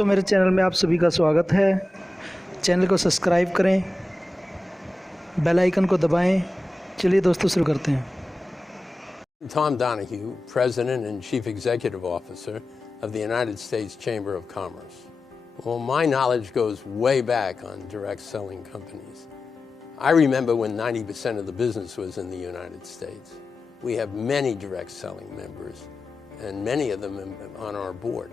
दोस्तों मेरे चैनल में आप सभी का स्वागत है। चैनल को सब्सक्राइब करें, बेल आइकन को दबाएं। चलिए दोस्तों शुरू करते हैं। Tom Donohue, President and Chief Executive Officer of the United States Chamber of Commerce. Well, my knowledge goes way back on direct selling companies. I remember when 90% of the business was in the United States. We have many direct selling members, and many of them on our board.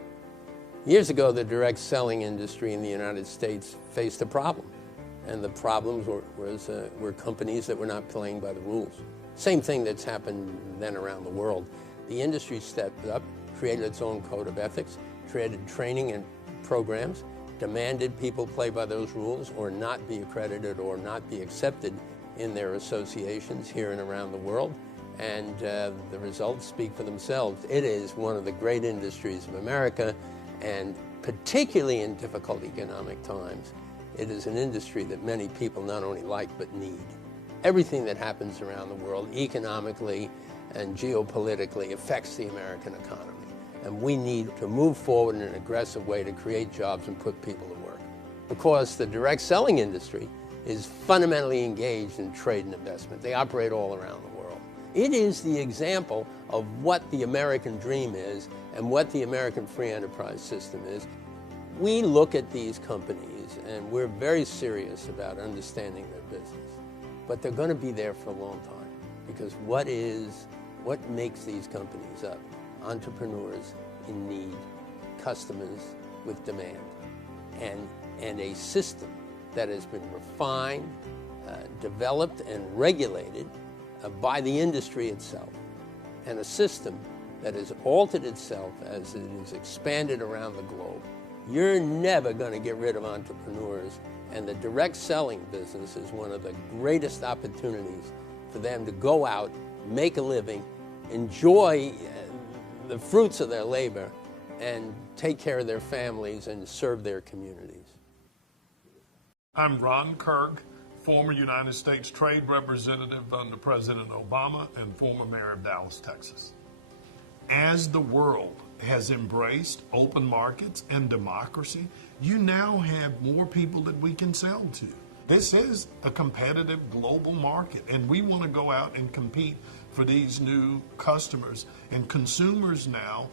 Years ago, the direct selling industry in the United States faced a problem, and the problems were companies that were not playing by the rules. Same thing that's happened then around the world. The industry stepped up, created its own code of ethics, created training and programs, demanded people play by those rules or not be accredited or not be accepted in their associations here and around the world. And the results speak for themselves. It is one of the great industries of America, and particularly in difficult economic times, it is an industry that many people not only like but need. Everything that happens around the world economically and geopolitically affects the American economy. And we need to move forward in an aggressive way to create jobs and put people to work. Of course, the direct selling industry is fundamentally engaged in trade and investment. They operate all around the world. It is the example of what the American dream is and what the American free enterprise system is. We look at these companies and we're very serious about understanding their business. But they're going to be there for a long time, because what makes these companies up? Entrepreneurs in need, customers with demand, and a system that has been refined, developed, and regulated by the industry itself, and a system that has altered itself as it is expanded around the globe. You're never going to get rid of entrepreneurs. And the direct selling business is one of the greatest opportunities for them to go out, make a living, enjoy the fruits of their labor, and take care of their families and serve their communities. I'm Ron Kirk, former United States Trade Representative under President Obama and former mayor of Dallas, Texas. As the world has embraced open markets and democracy, you now have more people that we can sell to. This is a competitive global market, and we want to go out and compete for these new customers. And consumers now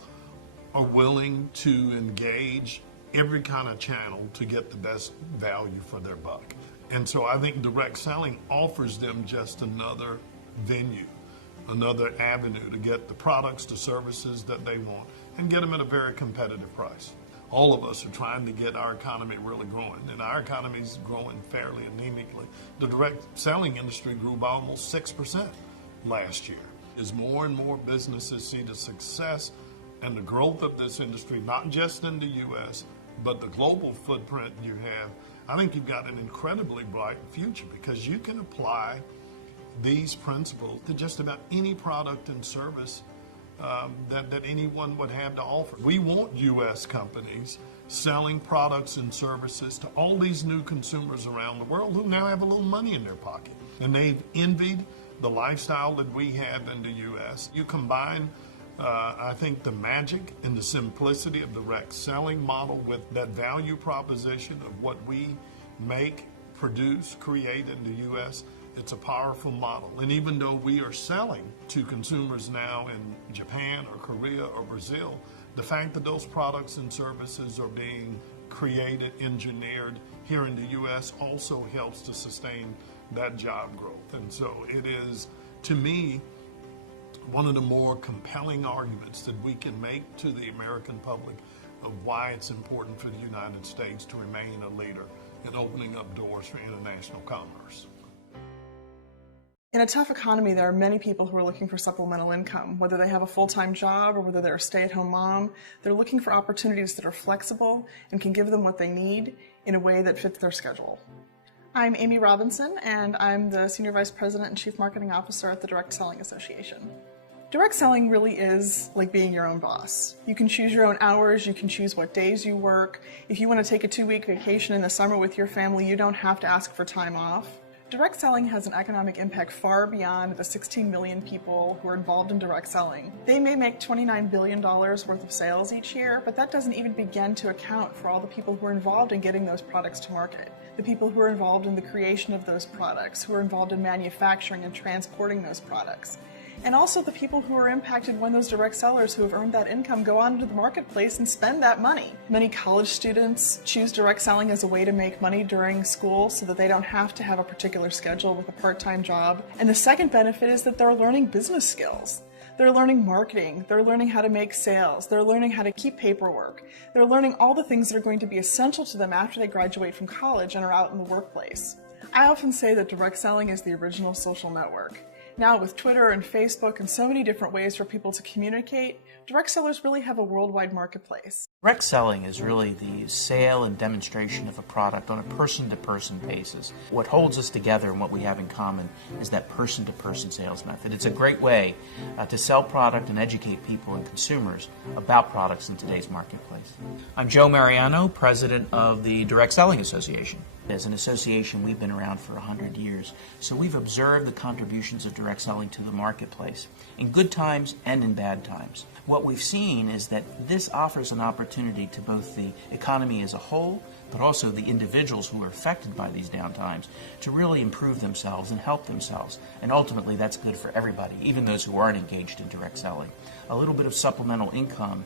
are willing to engage every kind of channel to get the best value for their buck. And so I think direct selling offers them just another venue, another avenue to get the products, the services that they want, and get them at a very competitive price. All of us are trying to get our economy really growing, and our economy is growing fairly anemically. The direct selling industry grew by almost 6% last year. As more and more businesses see the success and the growth of this industry, not just in the U.S., but the global footprint you have, I think you've got an incredibly bright future, because you can apply these principles to just about any product and service that anyone would have to offer. We want U.S. companies selling products and services to all these new consumers around the world who now have a little money in their pocket. And they've envied the lifestyle that we have in the U.S. You combine, I think, the magic and the simplicity of the direct selling model with that value proposition of what we make, produce, create in the U.S., it's a powerful model. And even though we are selling to consumers now in Japan or Korea or Brazil, the fact that those products and services are being created, engineered here in the U.S. also helps to sustain that job growth. And so it is, to me, one of the more compelling arguments that we can make to the American public of why it's important for the United States to remain a leader in opening up doors for international commerce. In a tough economy, there are many people who are looking for supplemental income. Whether they have a full-time job or whether they're a stay-at-home mom, they're looking for opportunities that are flexible and can give them what they need in a way that fits their schedule. I'm Amy Robinson, and I'm the Senior Vice President and Chief Marketing Officer at the Direct Selling Association. Direct selling really is like being your own boss. You can choose your own hours, you can choose what days you work. If you want to take a 2-week vacation in the summer with your family, you don't have to ask for time off. Direct selling has an economic impact far beyond the 16 million people who are involved in direct selling. They may make $29 billion worth of sales each year, but that doesn't even begin to account for all the people who are involved in getting those products to market. The people who are involved in the creation of those products, who are involved in manufacturing and transporting those products. And also the people who are impacted when those direct sellers who have earned that income go out into the marketplace and spend that money. Many college students choose direct selling as a way to make money during school so that they don't have to have a particular schedule with a part-time job. And the second benefit is that they're learning business skills. They're learning marketing, they're learning how to make sales, they're learning how to keep paperwork. They're learning all the things that are going to be essential to them after they graduate from college and are out in the workplace. I often say that direct selling is the original social network. Now with Twitter and Facebook and so many different ways for people to communicate, direct sellers really have a worldwide marketplace. Direct selling is really the sale and demonstration of a product on a person-to-person basis. What holds us together and what we have in common is that person-to-person sales method. It's a great way to sell product and educate people and consumers about products in today's marketplace. I'm Joe Mariano, president of the Direct Selling Association. As an association, we've been around for 100 years, so we've observed the contributions of direct selling to the marketplace, in good times and in bad times. What we've seen is that this offers an opportunity to both the economy as a whole, but also the individuals who are affected by these downtimes, to really improve themselves and help themselves. And ultimately, that's good for everybody, even those who aren't engaged in direct selling. A little bit of supplemental income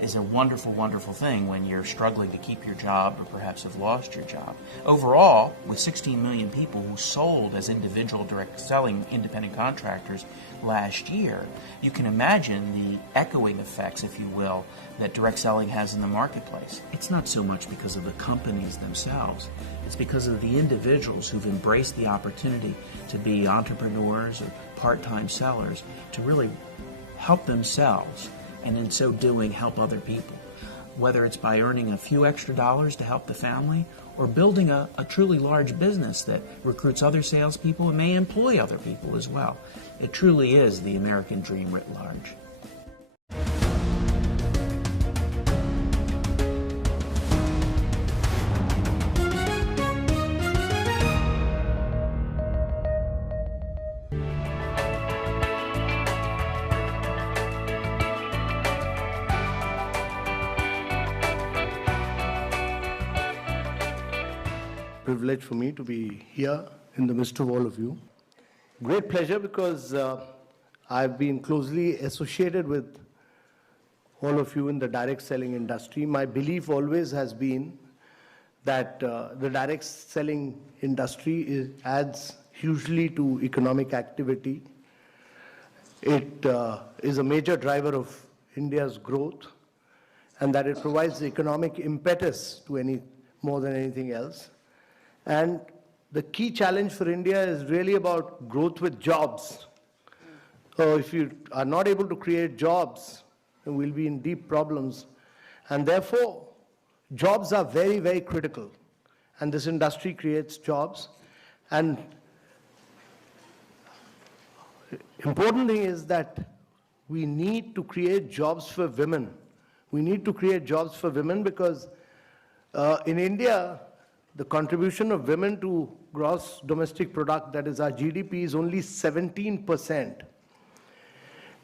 is a wonderful, wonderful thing when you're struggling to keep your job or perhaps have lost your job. Overall, with 16 million people who sold as individual direct selling independent contractors last year, you can imagine the echoing effects, if you will, that direct selling has in the marketplace. It's not so much because of the companies themselves. It's because of the individuals who've embraced the opportunity to be entrepreneurs or part-time sellers to really help themselves, and in so doing help other people, whether it's by earning a few extra dollars to help the family or building a truly large business that recruits other salespeople and may employ other people as well. It truly is the American dream writ large. Privilege for me to be here in the midst of all of you. Great pleasure because I've been closely associated with all of you in the direct selling industry. My belief always has been that the direct selling industry adds hugely to economic activity. It is a major driver of India's growth, and that it provides the economic impetus to more than anything else. And the key challenge for India is really about growth with jobs. So if you are not able to create jobs, then we'll be in deep problems. And therefore, jobs are very, very critical. And this industry creates jobs. And important thing is that we need to create jobs for women. We need to create jobs for women because in India, the contribution of women to gross domestic product, that is our GDP, is only 17%.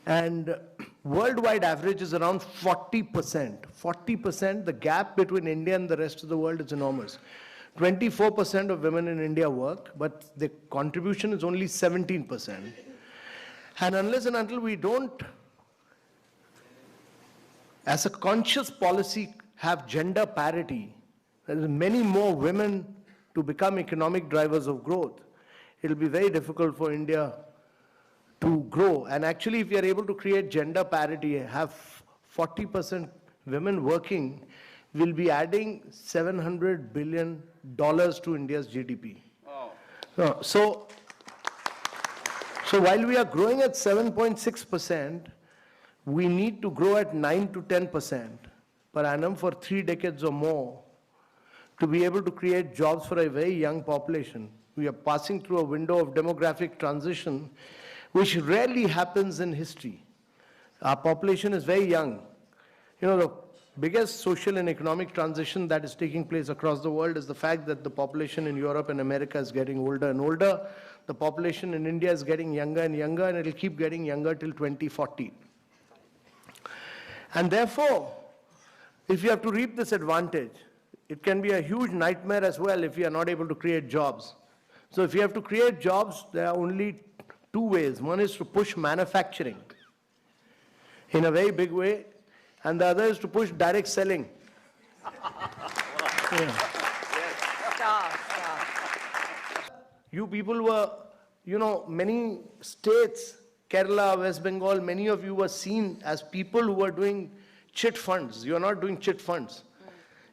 And worldwide average is around 40%. 40%, the gap between India and the rest of the world is enormous. 24% of women in India work, but the contribution is only 17%. And unless and until we don't, as a conscious policy, have gender parity, there are many more women to become economic drivers of growth, it will be very difficult for India to grow. And actually, if we are able to create gender parity, have 40% women working, we'll be adding $700 billion to India's GDP. Wow. So while we are growing at 7.6%, we need to grow at 9 to 10% per annum for 3 decades or more to be able to create jobs for a very young population. We are passing through a window of demographic transition, which rarely happens in history. Our population is very young. You know, the biggest social and economic transition that is taking place across the world is the fact that the population in Europe and America is getting older and older. The population in India is getting younger and younger, and it will keep getting younger till 2040. And therefore, if you have to reap this advantage, it can be a huge nightmare as well if you are not able to create jobs. So if you have to create jobs, there are only two ways. One is to push manufacturing in a very big way, and the other is to push direct selling. Yeah. You people were, many states, Kerala, West Bengal, many of you were seen as people who were doing chit funds. You are not doing chit funds.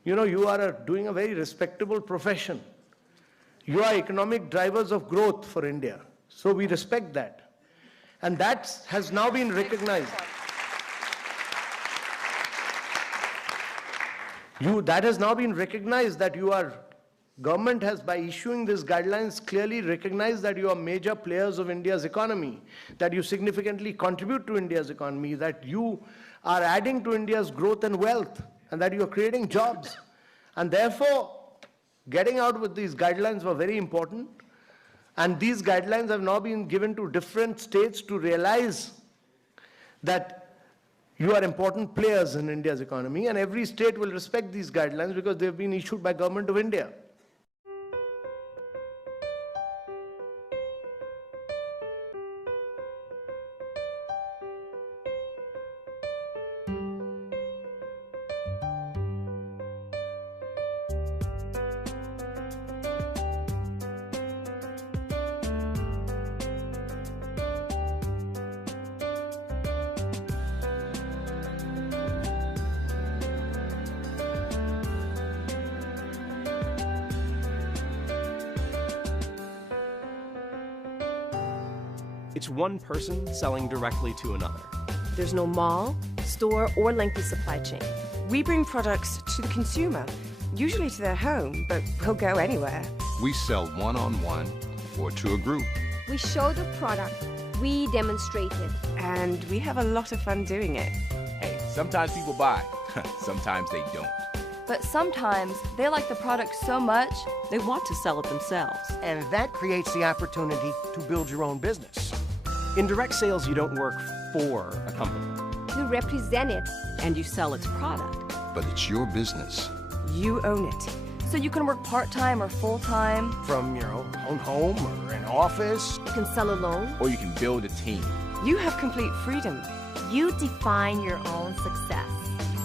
You are doing a very respectable profession. You are economic drivers of growth for India. So we respect that. And that has now been recognized. That has now been recognized that government has, by issuing these guidelines, clearly recognized that you are major players of India's economy, that you significantly contribute to India's economy, that you are adding to India's growth and wealth, and that you are creating jobs. And therefore, getting out with these guidelines were very important. And these guidelines have now been given to different states to realize that you are important players in India's economy, and every state will respect these guidelines because they have been issued by Government of India. It's one person selling directly to another. There's no mall, store, or lengthy supply chain. We bring products to the consumer, usually to their home, but we'll go anywhere. We sell one-on-one or to a group. We show the product. We demonstrate it. And we have a lot of fun doing it. Hey, sometimes people buy, sometimes they don't. But sometimes they like the product so much, they want to sell it themselves. And that creates the opportunity to build your own business. In direct sales, you don't work for a company. You represent it. And you sell its product. But it's your business. You own it. So you can work part-time or full-time. From your own home or an office. You can sell alone. Or you can build a team. You have complete freedom. You define your own success.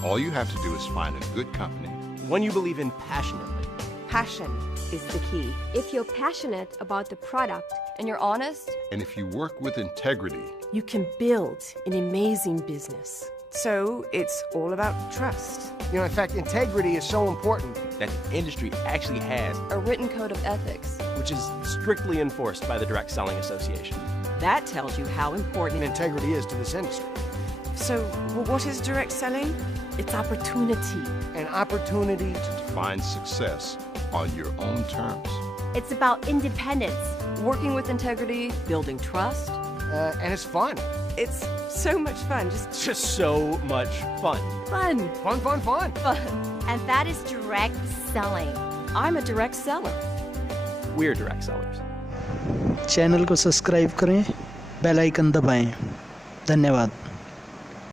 All you have to do is find a good company. One you believe in passionately. Passion is the key. If you're passionate about the product, and you're honest, and if you work with integrity, you can build an amazing business. So it's all about trust. In fact, integrity is so important that the industry actually has a written code of ethics, which is strictly enforced by the Direct Selling Association. That tells you how important integrity is to this industry. So what is direct selling? It's opportunity. An opportunity to define success on your own terms. It's about independence. Working with integrity, building trust. And it's fun. It's so much fun. Just so much fun. Fun. Fun, fun, fun. Fun. And that is direct selling. I'm a direct seller. We're direct sellers. Channel को subscribe करें, bell icon दबाएं। धन्यवाद।